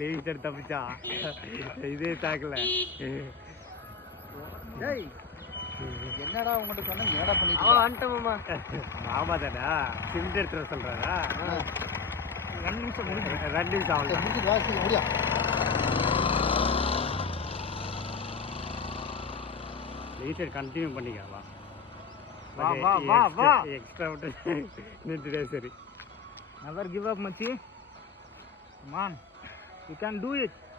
Litre தப்பிச்சா இதே தாக்கல. என்னடா உங்கள்கிட்ட சொன்னா என்னடா பண்ணிட்டு வந்துட்டேன் மாமா. மாமா தானே சிமெண்ட் எடுத்துட சொல்றாரா? 2 நிமிஷம் முடிஞ்சு. 2 நிமிஷம் ஆகல. முடிச்சு வாசி முடியா லீட்டர் கண்டினியூ பண்ணிக்கலாம். வா. எக்ஸ்ட்ரா விட்டு நின்றுட்டே சரி. Never give up, Machi. Come on. You can do it.